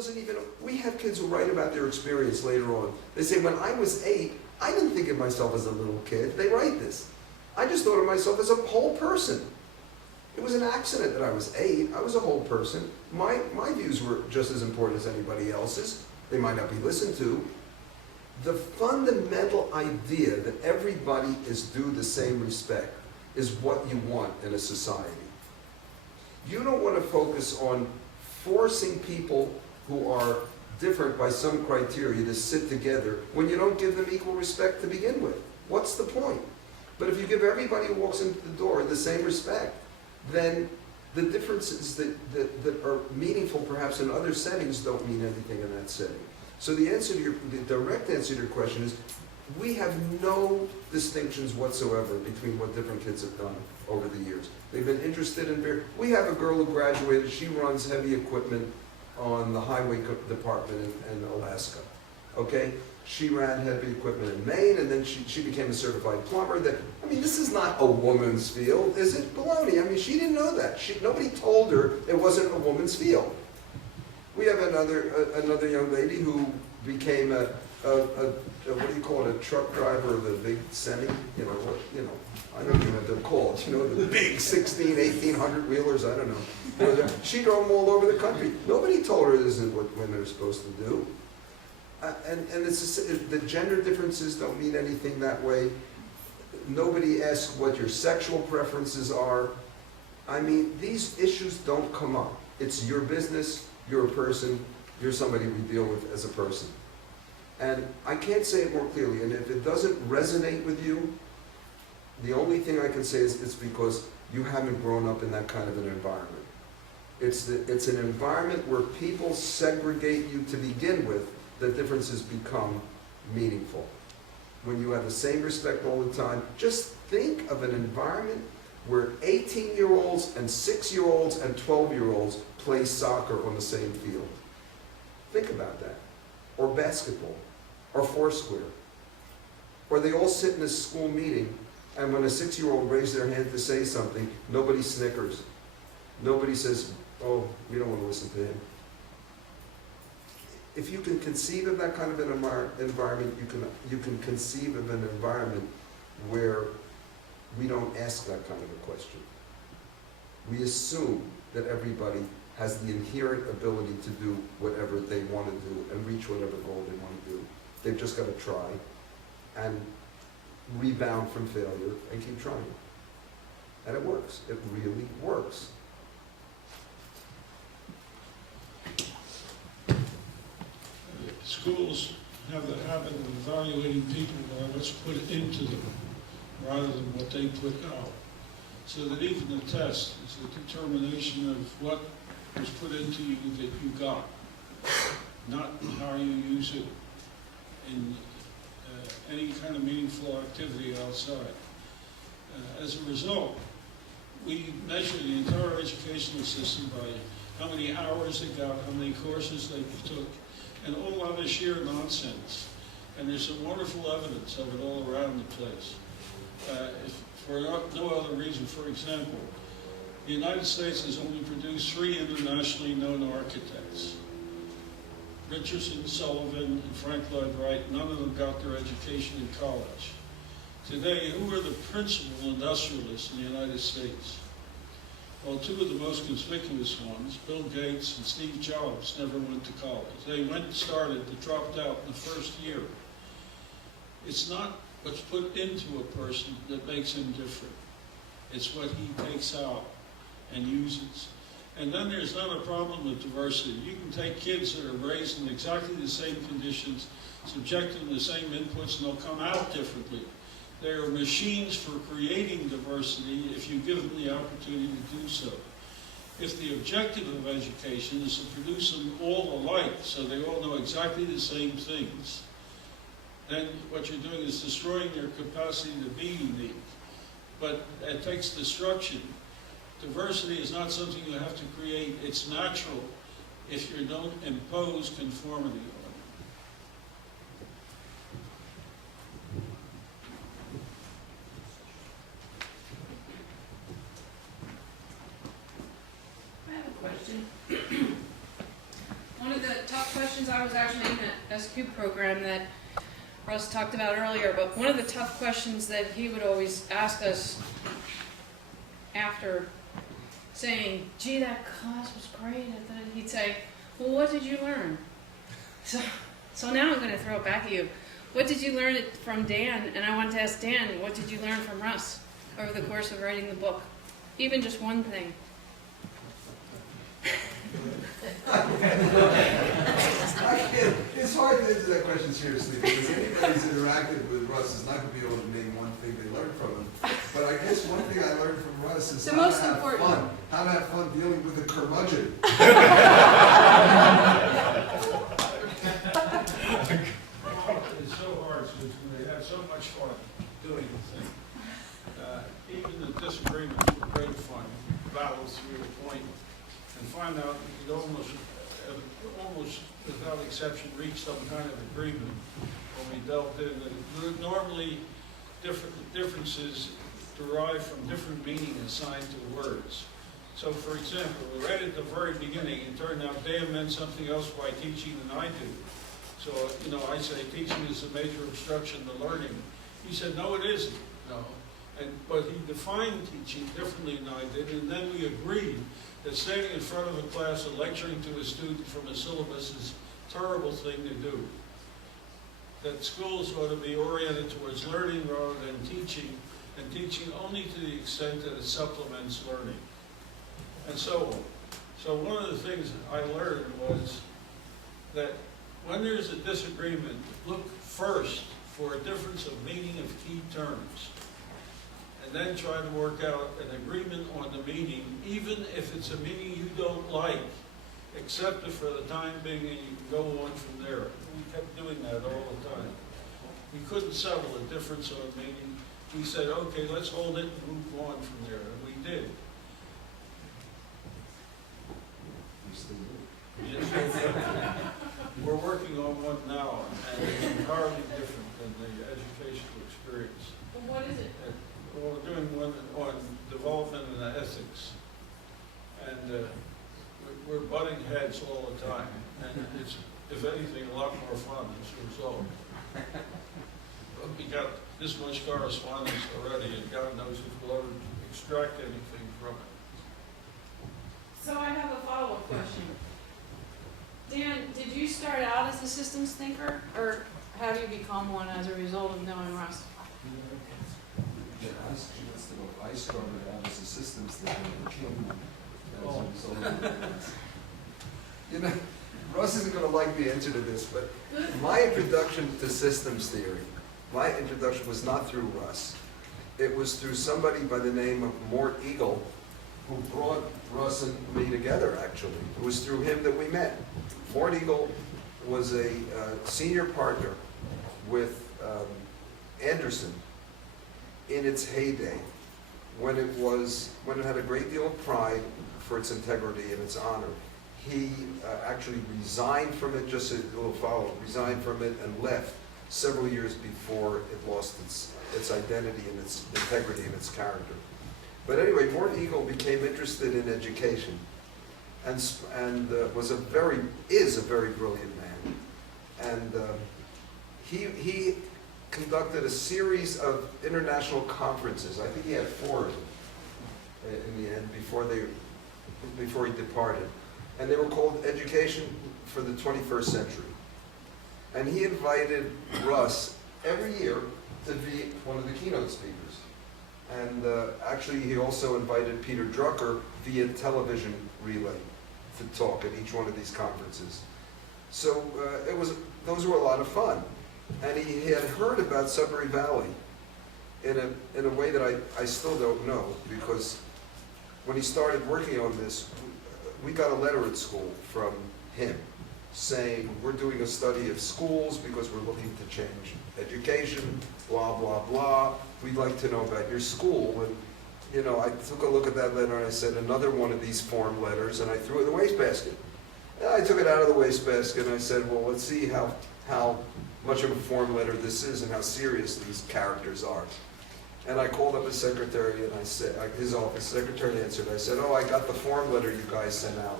doesn't even, we have kids who write about their experience later on. They say, when I was 8, I didn't think of myself as a little kid. They write this. I just thought of myself as a whole person. It was an accident that I was 8. I was a whole person. My views were just as important as anybody else's. They might not be listened to. The fundamental idea that everybody is due the same respect is what you want in a society. You don't want to focus on forcing people who are different by some criteria to sit together when you don't give them equal respect to begin with. What's the point? But if you give everybody who walks into the door the same respect, then the differences that are meaningful perhaps in other settings don't mean anything in that setting. So the direct answer to your question is, we have no distinctions whatsoever between what different kids have done over the years. They've been interested in, we have a girl who graduated, she runs heavy equipment on the highway department in Alaska, okay? She ran heavy equipment in Maine, and then she became a certified plumber. This is not a woman's field, is it? Baloney. she didn't know that. Nobody told her it wasn't a woman's field. We have another young lady who became a what do you call it, a truck driver of the big semi, I don't even know what they're called, the big 16, 1800 wheelers, I don't know. She drove them all over the country. Nobody told her this is what women are supposed to do. And the gender differences don't mean anything that way. Nobody asks what your sexual preferences are. These issues don't come up. It's your business, you're a person, you're somebody we deal with as a person. And I can't say it more clearly, and if it doesn't resonate with you, the only thing I can say is it's because you haven't grown up in that kind of an environment. It's an environment where people segregate you to begin with, that differences become meaningful. When you have the same respect all the time, just think of an environment where 18-year-olds and 6-year-olds and 12-year-olds play soccer on the same field. Think about that. Or basketball, or foursquare. Or they all sit in a school meeting, and when a 6-year-old raises their hand to say something, nobody snickers. Nobody says, oh, we don't want to listen to him. If you can conceive of that kind of an environment, you can conceive of an environment where we don't ask that kind of a question. We assume that everybody has the inherent ability to do whatever they want to do and reach whatever goal they want to do. They've just got to try and rebound from failure and keep trying. And it works. It really works. Schools have the habit of evaluating people by what's put into them rather than what they put out. So that even the test is a determination of what was put into you that you got, not how you use it in any kind of meaningful activity outside. As a result, we measure the entire educational system by how many hours they got, how many courses they took, and all of it is sheer nonsense. And there's some wonderful evidence of it all around the place. For no other reason, for example, the United States has only produced 3 internationally known architects. Richardson, Sullivan, and Frank Lloyd Wright. None of them got their education in college. Today, who are the principal industrialists in the United States? Well, 2 of the most conspicuous ones, Bill Gates and Steve Jobs, never went to college. They went and started, they dropped out in the first year. It's not what's put into a person that makes him different. It's what he takes out and uses. And then there's not a problem with diversity. You can take kids that are raised in exactly the same conditions, subject them to the same inputs, and they'll come out differently. They are machines for creating diversity if you give them the opportunity to do so. If the objective of education is to produce them all alike, so they all know exactly the same things, then what you're doing is destroying their capacity to be unique. But it takes destruction. Diversity is not something you have to create. It's natural if you don't impose conformity on it. I have a question. One of the tough questions, I was actually in that SQ program that Russ talked about earlier, but one of the tough questions that he would always ask us after saying, gee, that class was great, he'd say, well, what did you learn? So now I'm going to throw it back at you. What did you learn from Dan? And I wanted to ask Dan, what did you learn from Russ over the course of writing the book? Even just one thing. It's hard to answer that question seriously, because anybody who's interacted with Russ is not going to be able to name one thing they learned from him. But I guess one thing I learned from Russ is The how most to have important. fun. How to have fun dealing with a curmudgeon. It's so hard, Susan, they have so much fun doing the thing. Even the disagreements were great fun, battle through the point, and find out you could almost without exception, reach some kind of agreement when we delved in. And normally, differences derive from different meaning assigned to words. So, for example, right at the very beginning, it turned out Dan meant something else by teaching than I do. So, I say teaching is a major obstruction to learning. He said, no, it isn't. No. But he defined teaching differently than I did, and then we agreed that standing in front of a class and lecturing to a student from a syllabus is a terrible thing to do. That schools ought to be oriented towards learning rather than teaching, and teaching only to the extent that it supplements learning, and so on. So one of the things I learned was that when there's a disagreement, look first for a difference of meaning of key terms, and then try to work out an agreement on the meaning, even if it's a meaning you don't like, accept it for the time being, and you can go on from there. We kept doing that all the time. We couldn't settle a difference on meaning. We said, okay, let's hold it and move on from there, and we did. You still do. Yes. We're working on one now, and it's entirely different than the educational experience. What is it? Well, we're doing one on development and ethics, and we're butting heads all the time, and it's, if anything, a lot more fun as a result. We got this much correspondence already, and God knows if we'll ever extract anything from it. So I have a follow-up question. Dan, did you start out as a systems thinker, or have you become one as a result of knowing Russ? Yeah, I started out as a systems thinker and became one as a result of that. Russ isn't going to like the answer to this, but my introduction to systems theory, my introduction was not through Russ. It was through somebody by the name of Mort Eagle, who brought Russ and me together, actually. It was through him that we met. Mort Eagle was a senior partner with Anderson in its heyday, when it had a great deal of pride for its integrity and its honor. He actually resigned from it, just a little follow-up, resigned from it and left several years before it lost its identity and its integrity and its character. But anyway, Mort Eagle became interested in education and is a very brilliant man. And he conducted a series of international conferences. I think he had 4 of them in the end before he departed. And they were called Education for the 21st Century. And he invited Russ every year to be one of the keynote speakers. And actually, he also invited Peter Drucker via television relay to talk at each one of these conferences. So those were a lot of fun. And he had heard about Sudbury Valley in a way that I still don't know, because when he started working on this, we got a letter at school from him saying, we're doing a study of schools because we're looking to change education, blah, blah, blah. We'd like to know about your school. And, I took a look at that letter and I said, another one of these form letters, and I threw it in the wastebasket. And I took it out of the wastebasket and I said, well, let's see how much of a form letter this is and how serious these characters are. And I called up his secretary and I said, his office secretary answered. I said, oh, I got the form letter you guys sent out.